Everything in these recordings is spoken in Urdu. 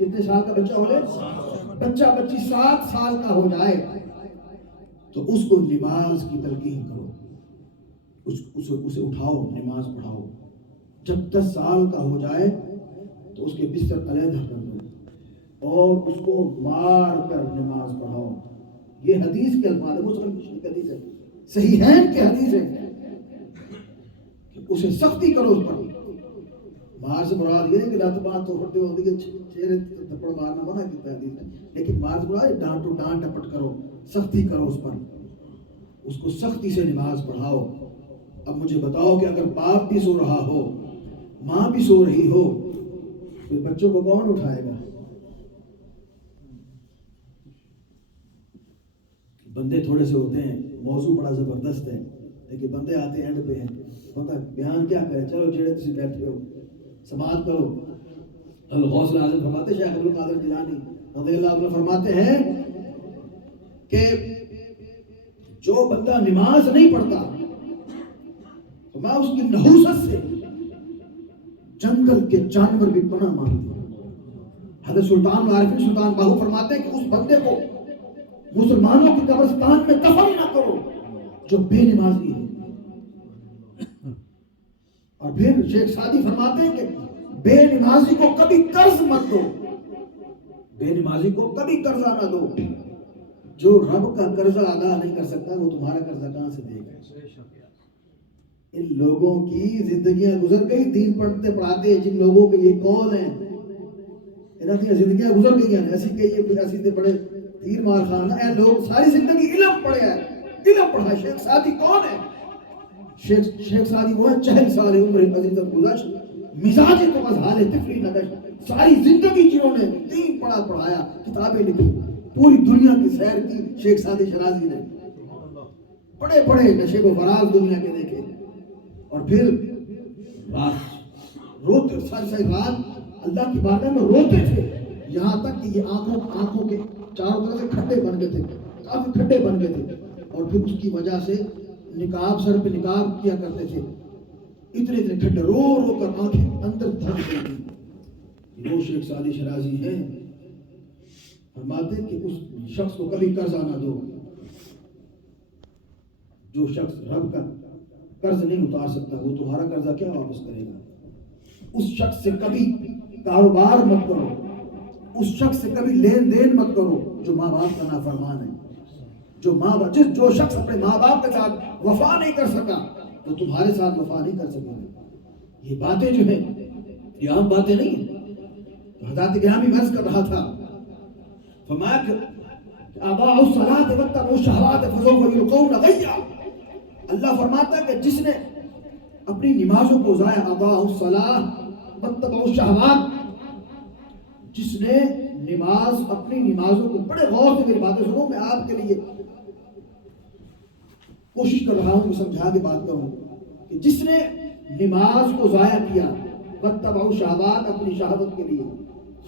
کتنے سال کا بچہ ہو لے؟ بچہ بچی 7 سال کا ہو جائے تو اس کو نماز کی تلقین کرو، اسے اٹھاؤ، نماز پڑھاؤ۔ جب 10 سال کا ہو جائے تو اس کے بستر علیحدہ کر دو اور اس کو مار کر نماز پڑھاؤ۔ یہ حدیث کے الفاظ ہے، مسلم کی حدیث ہے، صحیحین کی حدیث ہے کہ اسے سختی کرو اس پر۔ مار سے مراد یہ ہے کہ لات بات تو ہوتے ہوتی ہے، چہرے تھپڑ مارنا منع کیا حدیث ہے، لیکن مار سے مراد ڈانٹو، ڈانٹ ڈپٹ کرو، سختی کرو اس پر، اس کو سختی سے نماز پڑھاؤ۔ اب مجھے بتاؤ کہ اگر باپ بھی سو رہا ہو، ماں بھی سو رہی ہو، تو بچوں کو کون اٹھائے گا؟ بندے تھوڑے سے ہوتے ہیں، موضوع بڑا زبردست ہے، لیکن بندے آتے اینڈ پہ ہیں، بندہ بیان کیا کرے؟ چلو جڑے تسی بیٹھے ہو سماعت کرو۔ الغوث الاعظم فرماتے، شیخ عبد القادر جیلانی رضی اللہ عنہ فرماتے ہیں کہ جو بندہ نماز نہیں پڑھتا تو میں اس کی نحوست سے جنگل کے جانور بھی پناہ مانگتے ہیں۔ حضرت سلطان العارفین سلطان باہو فرماتے ہیں کہ اس بندے کو مسلمانوں کی قبرستان میں دفن نہ کرو جو بے نمازی ہے۔ اور پھر شیخ سعدی فرماتے ہیں کہ بے نمازی کو کبھی قرض مت دو، بے نمازی کو کبھی قرضہ نہ دو۔ جو رب کا قرضہ ادا نہیں کر سکتا وہ تمہارا قرضہ کہاں سے دے گا؟ ان لوگوں کی زندگیاں گزر گئی، دین پڑھتے پڑھاتے جن لوگوں کے یہ کون ہیں، انہاں کی زندگیاں گزر گئی ہیں، ایسی کئی ایسی تے بڑے تیر مار خان ہیں لوگ، ساری زندگی علم پڑھے ہیں، علم پڑھا۔ شیخ سعدی کون ہے؟ شیخ سعدی وہ ہے 40 سال عمر عزیزت گزشت، مزاج تو مظہر طفلی نگش، ساری زندگی جنہوں نے دین پڑھا پڑھایا، کتابیں لکھی، پوری دنیا کی سیر کی شیخ سعدی شرازی نے، بڑے بڑے نشے و فراز دنیا کے دیکھے، اور پھر رات روتے، ساری رات اللہ کی بارگاہ میں روتے تھے، یہاں تک کہ یہ آنکھوں کے چاروں طرف سے کھڈے بن گئے تھے، کافی کھڈے بن گئے تھے، اور پھر اس کی وجہ سے نقاب، سر پہ نقاب کیا کرتے تھے، اتنے کھڈے، رو رو کر آنکھیں اندر دھڑ گئی تھی۔ وہ شیخ سعدی شرازی ہیں، فرماتے کہ اس شخص کو کبھی قرضہ نہ دو، جو شخص رب کا قرض نہیں اتار سکتا وہ تمہارا قرضہ کیا واپس کرے گا؟ اس شخص سے کبھی کاروبار مت کرو، اس شخص سے کبھی لین دین مت کرو جو ماں باپ کا نافرمان ہے، جو شخص اپنے ماں باپ کے ساتھ وفا نہیں کر سکا تو تمہارے ساتھ وفا نہیں کر سکے گا۔ یہ باتیں جو ہیں یہ عام باتیں نہیں ہیں۔ حضرت گرامی میں عرض کر رہا تھا، فرمایا کہ اضاعوا الصلاۃ واتبعوا الشہوات فسوف یلقون غیا۔ اللہ فرماتا ہے کہ جس نے اپنی نمازوں کو ضائع، اضاعوا الصلاۃ واتبعوا الشہوات، جس نے اپنی نمازوں کو، بڑے غور سے میری باتیں سنو، میں آپ کے لیے کوشش کر رہا ہوں کہ سمجھا کے بات کروں، کہ جس نے نماز کو ضائع کیا، واتبعوا الشہوات، اپنی شہوت کے لیے،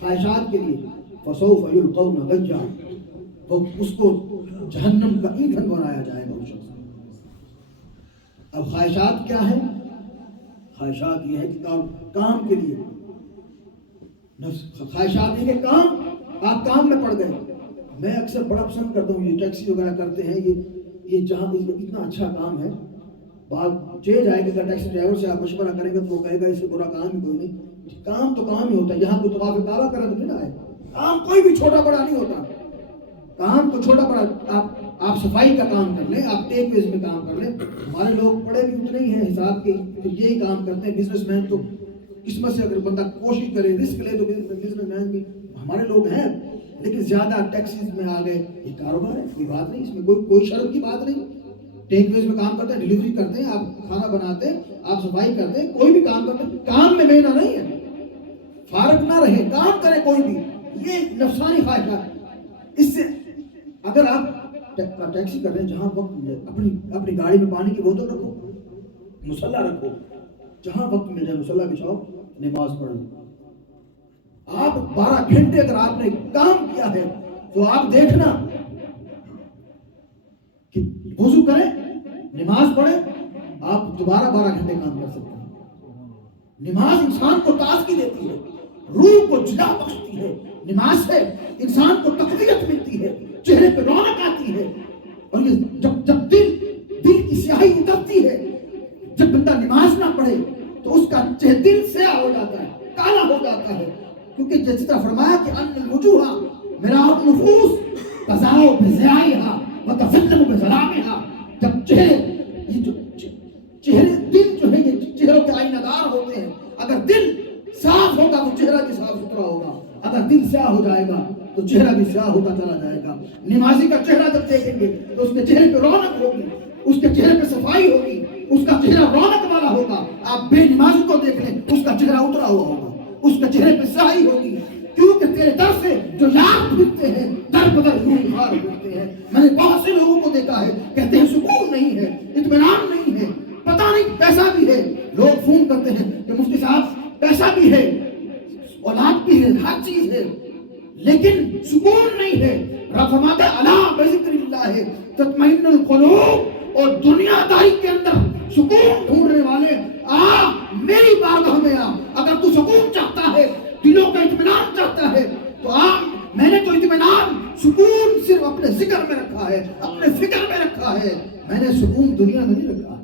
خواہشات کے لیے، فسوف یلقون غیا، تو اس کو جہنم کا ایندھن بنایا جائے گا اس شخص۔ اب خواہشات کیا ہے؟ خواہشات یہ ہے کہ کام کے لیے، خواہشات یہ کہ کام، آپ کام میں پڑ گئے۔ میں اکثر بڑا پسند کرتا ہوں، یہ ٹیکسی وغیرہ کرتے ہیں، یہ جہاں اتنا اچھا کام ہے، بات چینج آئے کہ اگر ٹیکسی ڈرائیور سے آپ مشورہ کریں گے تو وہ کہے گا اس سے برا کام ہی کوئی نہیں۔ کام تو کام ہی ہوتا ہے، یہاں کوئی طواف کعبہ کرے تو نہیں آئے، کام کوئی بھی چھوٹا بڑا نہیں ہوتا، کام تو چھوٹا بڑا، آپ صفائی کا کام کر لیں، آپ ٹیک ویز میں کام کر لیں۔ ہمارے لوگ پڑھے بھی اتنے ہی ہیں حساب کے، تو یہی کام کرتے ہیں۔ بزنس مین تو قسمت سے اگر بندہ کوشش کرے، رسک لے تو بزنس مین بھی ہمارے لوگ ہیں، لیکن زیادہ ٹیکسیز میں آ گئے، یہ کاروبار ہے، کوئی بات نہیں، اس میں کوئی شرم کی بات نہیں۔ ٹیک ویز میں کام کرتے ہیں، ڈیلیوری کرتے ہیں، آپ کھانا بناتے ہیں، آپ صفائی کرتے ہیں، کوئی بھی کام کرتے ہیں، کام میں لینا نہیں ہے، فارغ نہ رہے، کام کرے کوئی بھی، یہ نفسانی خواہشات۔ اس سے اگر آپ ٹیکسی کر رہے ہیں، جہاں وقت ملے اپنی گاڑی میں پانی کی بوتل رکھو، مصلی رکھو، جہاں وقت مل جائے مصلی بچھاؤ، نماز پڑھو۔ آپ 12 گھنٹے اگر آپ نے کام کیا ہے تو آپ دیکھنا کہ وضو کریں، نماز پڑھیں، آپ دوبارہ 12 گھنٹے کام کر سکتے ہیں۔ نماز انسان کو تازگی دیتی ہے، روح کو جلا بخشتی ہے. نماز سے انسان کو تقویت ملتی ہے, چہرے پہ رونق آتی ہے. اور یہ جب دل کی سیاہی اترتی ہے, جب بندہ نماز نہ پڑھے تو اس کا دل سیاہ ہو جاتا ہے, کالا ہو جاتا ہے. کیونکہ جس طرح فرمایا کہ ان الوجوہ مرآۃ النفوس تضاء بضیاءہا وتظلم بظلامہا. جب چہرے دل جو ہے یہ چہروں کے آئینہ دار ہوتے ہیں. اگر دل صاف ہوگا تو چہرہ بھی صاف ستھرا ہوگا, اگر دل سیاہ ہو جائے گا تو چہرہ بھی سیاہ ہوتا چلا جائے گا. نمازی کا چہرہ جب دیکھیں گے تو اس کے چہرے پہ رونق ہوگی, اس کے چہرے پہ صفائی ہوگی, اس کا چہرہ رونق والا ہوگا. آپ بے نمازی کو دیکھ لیں, اس کا چہرہ اترا ہوا ہوگا, اس کے چہرے پہ سیاہی ہوگی. کیونکہ تیرے در سے جو یار پھرتے ہیں در بدر یوں ہار پھرتے ہیں. میں نے بہت سے لوگوں کو دیکھا ہے, کہتے ہیں سکون نہیں ہے, اطمینان نہیں ہے, پتہ نہیں پیسہ بھی ہے. لوگ فون کرتے ہیں کہ مفتی صاحب پیسہ بھی ہے, اولاد بھی ہے, ہر چیز ہے, لیکن سکون نہیں ہے. رب فرماتا ہے الا بذکر اللہ تطمئن القلوب. اور دنیا داری کے اندر سکون ڈھونڈنے والے آ میری بارگاہ میں آ. اگر تو سکون چاہتا ہے, دلوں کا اطمینان چاہتا ہے, تو آ. میں نے تو اطمینان سکون صرف اپنے ذکر میں رکھا ہے, اپنے فکر میں رکھا ہے. میں نے سکون دنیا میں نہیں رکھا.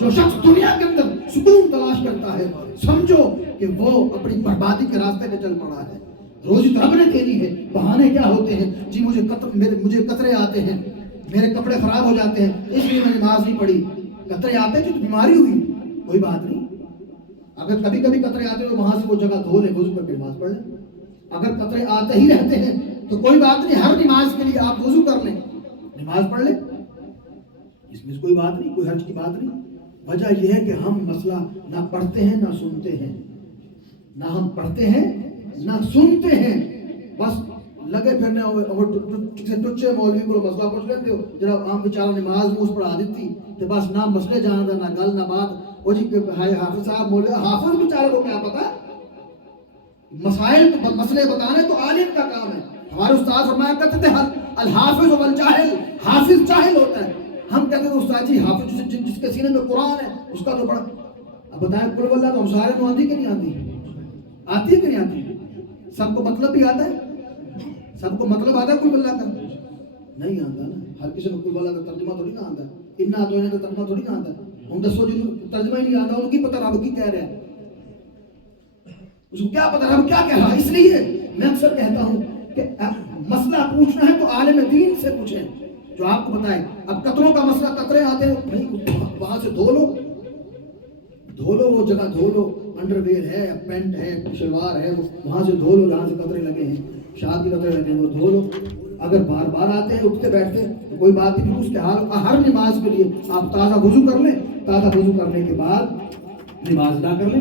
جو شخص دنیا کے اندر سکون تلاش کرتا ہے, سمجھو کہ وہ اپنی بربادی کے راستے پہ چل پڑا ہے. روزی تو رب نے دینی ہے. بہانے کیا ہوتے ہیں جی, مجھے قطرے آتے ہیں, میرے کپڑے خراب ہو جاتے ہیں, اس لیے میں نماز نہیں پڑھی. قطرے آتے ہیں تو بیماری ہوئی, کوئی بات نہیں. اگر کبھی کبھی قطرے آتے ہیں تو وہاں سے وہ جگہ دھو لیں, وضو کر کے نماز پڑھ لیں. اگر قطرے آتے ہی رہتے ہیں تو کوئی بات نہیں, ہر نماز کے لیے آپ وضو کر لیں, نماز پڑھ لیں, اس میں کوئی بات نہیں, کوئی حرج کی بات نہیں. وجہ یہ ہے کہ ہم مسئلہ نہ پڑھتے ہیں نہ سنتے ہیں, نہ ہم پڑھتے ہیں نہ سنتے ہیں. بس لگے پھرنے ٹچے مولوی کو مسئلہ پوچھ لیتے ہو. جناب عام بیچارہ نماز میں اس پر عادت تھی تو بس نہ مسئلے جانتا, نہ گل نہ بات. وہ جی حافظ صاحب مولوی, حافظ بیچارے کو کیا پتا, مسائل مسئلے بتانے تو عالم کا کام ہے. ہمارے استاد فرمایا کرتے تھے الحافظ والجاہل, حافظ جاہل ہوتا ہے. ہم کہتے ہیں استاد جی حافظ جس کے سینے میں قرآن ہے اس کا تو بڑا. اب بتائیں قل واللہ تو ہم سارے کو آتی کہ نہیں آتی, آتی ہے کہ نہیں آتی. سب کو مطلب بھی آتا ہے, سب کو مطلب آتا ہے قل واللہ کا, نہیں آتا نا. ہر کسی کو قل واللہ کا ترجمہ تھوڑی نہ آتا ہے, انا تو کا ترجمہ تھوڑی نہ آتا ہے. ہم دسو جن ترجمہ ہی نہیں آتا ان کی پتہ رب کی کہہ رہے ہیں, اس کو کیا پتہ رب کیا کہہ رہا ہے. اس لیے میں اکثر کہتا ہوں کہ مسئلہ پوچھنا ہے تو عالم دین سے پوچھیں جو آپ کو بتائے. اب قطروں کا مسئلہ, قطرے آتے ہیں وہاں سے دھو لو, وہ جگہ دھو لو, انڈر ویئر ہے, پینٹ ہے, شلوار ہے, وہاں سے دھو لو جہاں سے قطرے لگے ہیں, شاد کے قطرے لگے ہیں, وہ دھو لو. اگر بار بار آتے ہیں اٹھتے بیٹھتے تو کوئی بات نہیں. اس کے حال ہر نماز کے لیے آپ تازہ وضو کر لیں, تازہ وضو کرنے کے بعد نماز ادا کر لیں.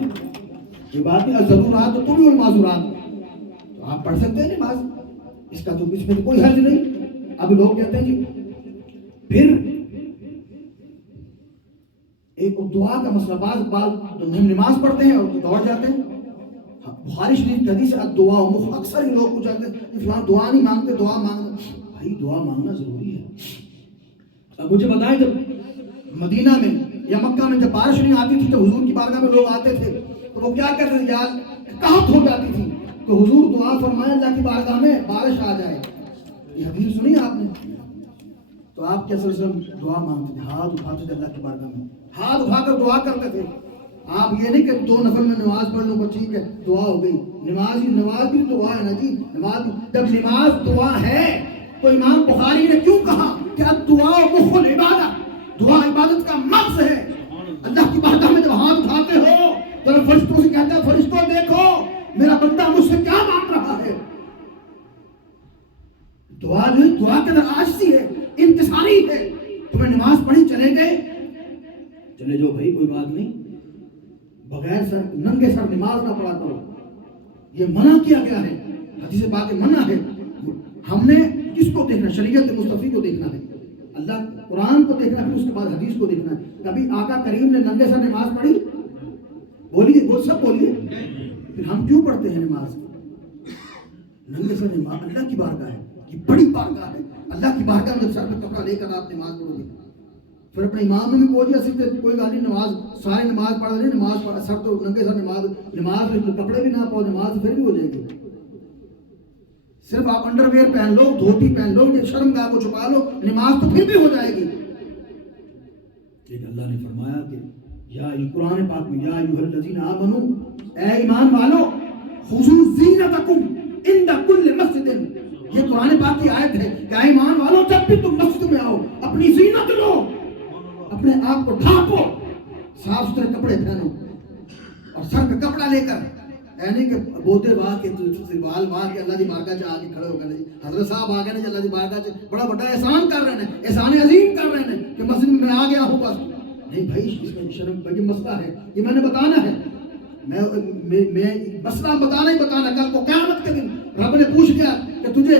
یہ بات نہیں ضرورات تو تم المعذورات, تو آپ پڑھ سکتے ہیں نماز, اس کا تو اس میں کوئی حرج نہیں. اب لوگ کہتے ہیں جی پھر ایک دعا کا مسئلہ, بعض نماز پڑھتے ہیں اور دوڑ جاتے ہیں. بخاری شریف کی حدیث ہے دعا, اکثر ہی لوگ پوچھتے ہیں فلاں دعا نہیں مانگتے, دعا مانگنا. بھائی دعا مانگنا ضروری ہے. اب مجھے بتائیں جب مدینہ میں یا مکہ میں جب بارش نہیں آتی تھی تو حضور کی بارگاہ میں لوگ آتے تھے تو وہ کیا کرتے تھے, یار قحط ہو جاتی تھی تو حضور دعا فرمائے اللہ کی بارگاہ میں بارش آ جائے. یہ حدیث سنی آپ نے؟ تو آپ کے وسلم دعا مانگتے تھے, ہاتھ اٹھاتے تھے اللہ کی بارگاہ میں, ہاتھ اٹھا کر دعا کرتے تھے. آپ یہ نہیں کہ 2 نفل میں نماز پڑھ لوں بس ٹھیک ہے دعا ہو گئی. نماز بھی دعا ہے نا جی. جب نماز دعا ہے تو امام بخاری نے کیوں کہا کہ الدعاء مخ العبادہ, دعا عبادت کا مغز ہے. اللہ کی بارگاہ میں جب ہاتھ اٹھاتے ہو تو فرشتوں سے کہتا ہے فرشتوں دیکھو میرا بندہ مجھ سے کیا مانگ رہا ہے. دعا جو ہے دعا کے اندر عاجزی ہے, انتصاری ہے. تمہیں نماز پڑھی چلے گئے, چلے جاؤ بھائی کوئی بات نہیں, بغیر سر ننگے سر نماز نہ پڑھا کرو, یہ منع کیا گیا ہے. حدیث پاک منع ہے. ہم نے کس کو دیکھنا, شریعت مصطفی کو دیکھنا ہے, اللہ قرآن کو دیکھنا ہے, پھر اس کے بعد حدیث کو دیکھنا ہے. کبھی آقا کریم نے ننگے سر نماز پڑھی؟ بولیے, وہ سب بولیے. پھر ہم کیوں پڑھتے ہیں نماز ننگے سر؟ نماز اللہ کی بارگاہ ہے, یہ بڑی بارگاہ ہے. اللہ کی بارگاہ میں سر پہ کپڑا لے کر آپ نماز پڑھو گے, پھر اپنے امام میں بھی پہنچ جا سکتے کوئی گل نہیں، نماز سارے نماز پڑھ رہے، نماز پڑھ سر تو ننگے سر نماز میں کپڑے بھی نہ پاؤ، نماز پھر بھی ہو جائے گی. صرف آپ انڈر ویئر پہن لو، دھوتی پہن لو، یہ شرم گاہ کو چھپا لو، نماز تو پھر بھی ہو جائے گی. لیکن اللہ نے فرمایا کہ یا قرآن پاک میں یا ایھا الذین آمنو، اے ایمان والو، خذوا زینتکم عند کل مسجد. یہ قرآن پاک کی آیت ہے کہ اے ایمان والو جب بھی تم مسجد میں آؤ اپنی زینت لو، اپنے آپ کو ڈھانپو، صاف ستھرے کپڑے پہنو اور سر پہ کپڑا لے کر، یعنی کہ بوتے واہ کے بال واہ کے اللہ دی بارگاہ چ آ کے کھڑے ہو گئے جی حضرت صاحب آ گئے نے، اللہ دی بارگاہ چ بڑا بڑا احسان کر رہے ہیں، احسان عظیم کر رہے ہیں کہ مسجد میں آ گیا ہوں بس. نہیں بھائی، اس میں شرم یہ مسئلہ ہے، یہ میں نے بتانا ہے، میں مسئلہ بتانا ہی بتانا. کل کو قیامت کے دن رب نے پوچھ لیا کہ تجھے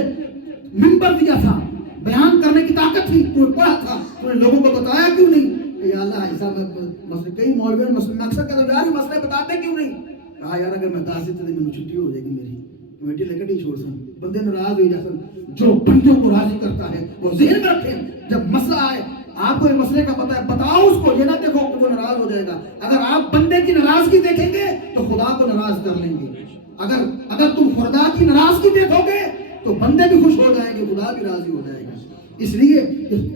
منبر دیا تھا، بیان کرنے کی طاقت تھی، تو نے پڑھا تھا، تو نے لوگوں کو بتایا کیوں نہیں؟ کہ یا اللہ ایسا مسئلہ کئی مولوی مسئلے میں اکثر کہتے ہیں یار یہ مسئلے بتاتے کیوں نہیں؟ کہا یار اگر میں داس دیتے مجھے چھٹی ہو جائے گی، میری کمیٹی لے کر نہیں چھوڑ سکتا، بندے ناراض ہو جاتے. جو بندوں کو راضی کرتا ہے وہ ذہن میں رکھیں، جب مسئلہ آئے آپ کو یہ مسئلے کا پتہ ہے بتاؤ اس کو، یہ نہ دیکھو کہ وہ ناراض ہو جائے گا. اگر آپ بندے کی ناراضگی دیکھیں گے تو خدا کو ناراض کر لیں گے، اگر تم خدا کی ناراضگی دیکھو گے تو بندے بھی خوش ہو جائیں گے، خدا بھی راضی ہو جائے گا. اس لیے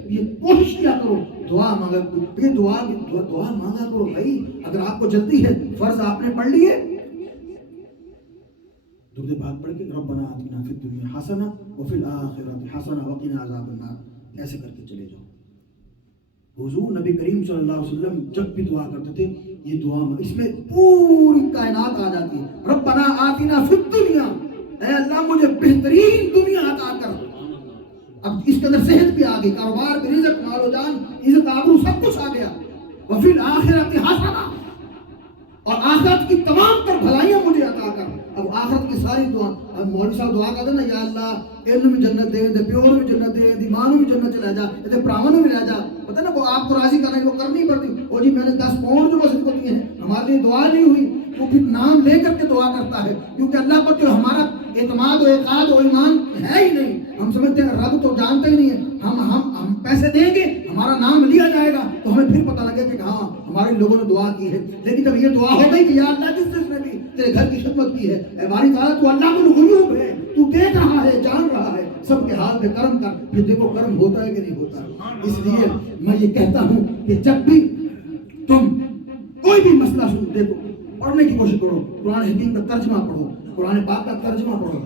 یہ کوشش کیا کرو، دعا مانگا، یہ دعا مانگا کرو بھائی. اگر آپ کو جلدی ہے، فرض آپ نے پڑھ لیے، درود پاک پڑھ کے ربنا آتنا فی الدنیا حسنہ وفی الآخرۃ حسنہ وقنا عذاب النار ایسے کر کے چلے جاؤ. حضور نبی کریم صلی اللہ علیہ وسلم جب بھی دعا کرتے تھے یہ دعا اس میں پوری کائنات آ جاتی ہے. ربنا آتنا فی الدنیا، اے اللہ مجھے بہترین دنیا عطا کر. اب اس کے اندر صحت بھی آ گئی، کاروبار بھی، رزق، مال و جان، عزت آبرو سب کچھ آ گیا. وفی الآخرۃ حسنہ، اور آخرت کی تمام تر بھلائیاں مجھے عطا کر. اب آخرت کی ساری دعا، اب مولوی صاحب دعا کرتے نا یا اللہ علم میں جنت دے دے، پیور میں جنت دے دے، مانو میں جنت چلا جا، تے پراون میں لے جا. پتہ نا وہ آپ کو راضی کرنا وہ کرنی پڑتی. وہ جی میں نے 10 پاؤنڈ جو مسجد کو دیے ہیں، ہمارے لیے دعا نہیں ہوئی. وہ پھر نام لے کر کے دعا کرتا ہے، کیونکہ اللہ پر جو ہمارا اعتماد و اعتقاد و ایمان ہے ہی نہیں. ہم سمجھتے ہیں رب تو جانتا ہی نہیں ہے، ہم پیسے دیں گے، ہمارا نام لیا جائے گا تو ہمیں پھر پتہ لگے کہ ہاں ہمارے لوگوں نے دعا کی ہے. لیکن جب یہ دعا ہو گئی کہ یا اللہ جس نے بھی تیرے گھر کی خدمت کی ہے، اے باری تعالیٰ تو علام الغیوب ہے، تو دیکھ رہا ہے، جان رہا ہے، سب کے حال پہ کرم کر. پھر دیکھو کرم ہوتا ہے کہ نہیں ہوتا. اس لیے میں یہ کہتا ہوں کہ جب بھی تم کوئی بھی مسئلہ سن، دیکھو پڑھنے کی کوشش کرو، قرآن حکیم کا ترجمہ پڑھو، قرآن پاک کا ترجمہ پڑھو،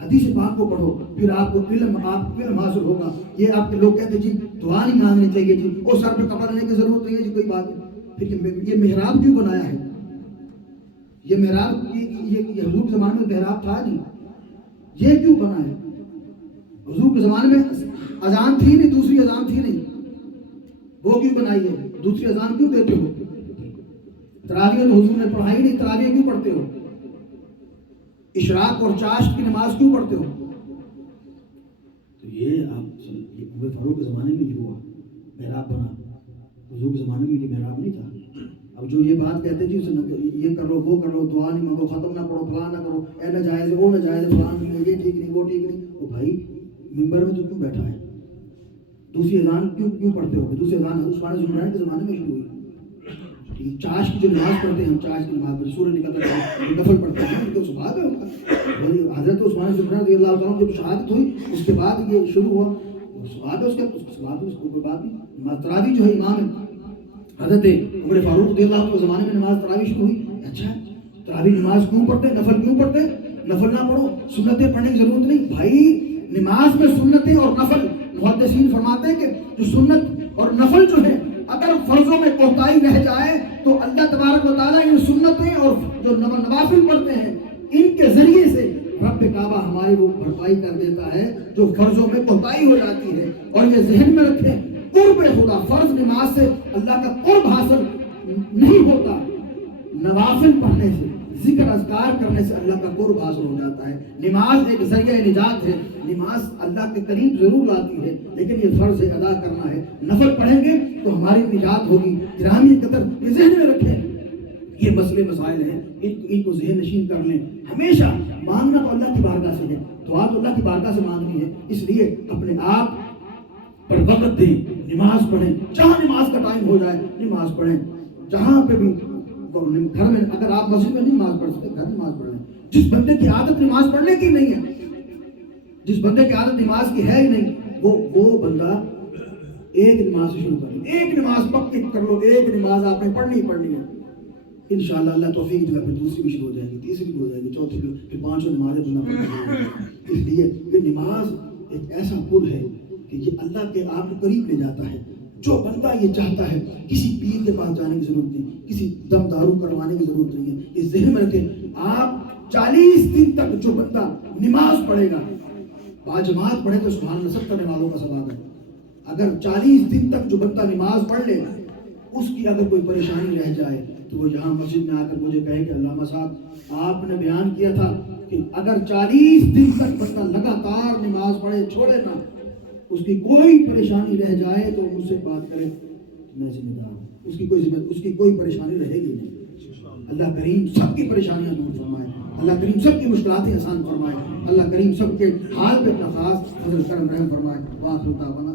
حدیث پاک کو پڑھو، پھر آپ کو علم حاصل ہوگا. یہ آپ کے لوگ کہتے ہیں جی دعا نہیں مانگنی چاہیے جی، وہ سر پہ کپڑا لینے کی ضرورت نہیں ہے جی، کوئی بات نہیں. پھر یہ محراب کیوں بنایا ہے؟ یہ محراب یہ حضور کے زمانے میں محراب تھا نہیں، یہ کیوں بنا ہے؟ حضور کے زمانے میں اذان تھی نہیں، دوسری اذان تھی نہیں، وہ کیوں بنائی ہے؟ دوسری اذان کیوں دیتے ہو؟ تراویح تو حضور نے پڑھائی نہیں، تراویح کیوں پڑھتے ہو؟ اشراق اور چاشت کی نماز کیوں پڑھتے ہو؟ تو یہ آپ عمر فاروق کے زمانے میں یہ ہوا، محراب بنا. حضور کے زمانے میں یہ محراب نہیں تھا. اب جو یہ بات کہتے جی یہ کر لو، وہ کر لو، دعا نہیں مانگو، ختم نہ پڑھو، فلاں نہ کرو، اے ناجائز ہے، وہ ناجائز ہے، فلاں نہیں، یہ ٹھیک نہیں، وہ ٹھیک نہیں. وہ بھائی منبر میں تو کیوں بیٹھا ہے؟ دوسری اذان کیوں پڑھتے ہو؟ دوسری اذان عثمان ذوالنورین کے زمانے میں شروع ہوئی. چاش کی جو نماز پڑھتے ہیں ہم، چاش کی نماز سورج نکلتا ہے، نفل پڑھتے ہیں، تو سبحان ہے حضرت عثمان ذوالنورین رضی اللہ تعالیٰ جب شہادت ہوئی اس کے بعد یہ شروع ہوا. سبحان ہے، اس کے بعد اس کو کوئی بات نہیں. تراویح جو ہے امام ہے حضرت عمر فاروق رضی اللہ عنہ کے زمانے میں نماز تراویح شروع ہوئی. اچھا تراویح نماز کیوں پڑھتے ہیں؟ نفل کیوں پڑھتے ہیں؟ نفل نہ پڑھو، سنتیں پڑھنے کی ضرورت نہیں. بھائی نماز میں سنتیں اور نفل، محدثین فرماتے ہیں کہ جو سنت اور نفل جو ہے اگر فرضوں میں کوتاہی رہ جائے تو اللہ تبارک و تعالیٰ ان سنتیں اور جو نوافل پڑھتے ہیں ان کے ذریعے سے رب کعبہ ہماری وہ بھرپائی کر دیتا ہے جو فرضوں میں کوتاہی ہو جاتی ہے. اور یہ ذہن میں رکھیں، قرب خدا، فرض نماز سے اللہ کا قرب حاصل نہیں ہوتا، نوافل پڑھنے سے، ذکر اذکار کرنے سے اللہ کا قرب حاصل ہو جاتا ہے. نماز ایک ذریعہ نجات ہے، نماز اللہ کے قریب ضرور لاتی ہے لیکن یہ فرض ادا کرنا ہے. نفل پڑھیں گے تو ہماری نجات ہوگی. گرامی قدر یہ ذہن میں رکھیں، یہ مسئلے مسائل ہیں، ان کو ذہن نشین کر لیں. ہمیشہ مانگنا تو اللہ کی بارگاہ سے ہے، دعا تو اللہ کی بارگاہ سے مانگنی ہے. اس لیے اپنے آپ پر پر وقت دیں، نماز پڑھیں، جہاں نماز کا ٹائم ہو جائے نماز پڑھیں، جہاں پہ بھی گھر میں، اگر آپ مسجد میں نہیں نماز پڑھ سکتے گھر نماز پڑھ لیں۔ جس بندے کی عادت نماز پڑھنے کی نہیں ہے، جس بندے کی عادت نماز کی ہے ہی نہیں، وہ بندہ ایک نماز سے شروع کریں، ایک نماز پکی کر لو، ایک نماز آپ نے پڑھنی ہی پڑھنی ہے، انشاءاللہ اللہ توفیق دے گا، پھر دوسری بھی شروع ہو جائے گی، تیسری بھی ہو جائے گی، چوتھی بھی، پھر 5 نمازیں بنا پڑیں۔ اس لیے یہ نماز ایک ایسا پل ہے کہ یہ اللہ کے آپ کے قریب لے جاتا ہے۔ جو بندہ یہ چاہتا ہے، کسی پیر کے پاس جانے کی ضرورت نہیں، کسی دم دارو کروانے کی ضرورت نہیں ہے، یہ ذہن میں رکھیں۔ آپ 40 دن تک جو بندہ نماز پڑھے گا، باجماعت پڑھے تو سبحان اللہ 70 نمازوں کا ثواب ہے۔ اگر 40 دن تک جو بندہ نماز پڑھ لے، اس کی اگر کوئی پریشانی رہ جائے تو وہ یہاں مسجد میں آ کر مجھے کہے کہ علامہ صاحب آپ نے بیان کیا تھا کہ اگر 40 دن تک بندہ لگاتار نماز پڑھے، چھوڑے نہ، اس کی کوئی پریشانی رہ جائے تو مجھ سے بات کرے، میں ذمہ دار ہوں، اس کی کوئی پریشانی رہے گی نہیں۔ اللہ کریم سب کی پریشانیاں دور فرمائے، اللہ کریم سب کی مشکلات آسان فرمائے، اللہ کریم سب کے حال پہ اپنا خاص فضل کرم رحم فرمائے۔ وآخر دعوانا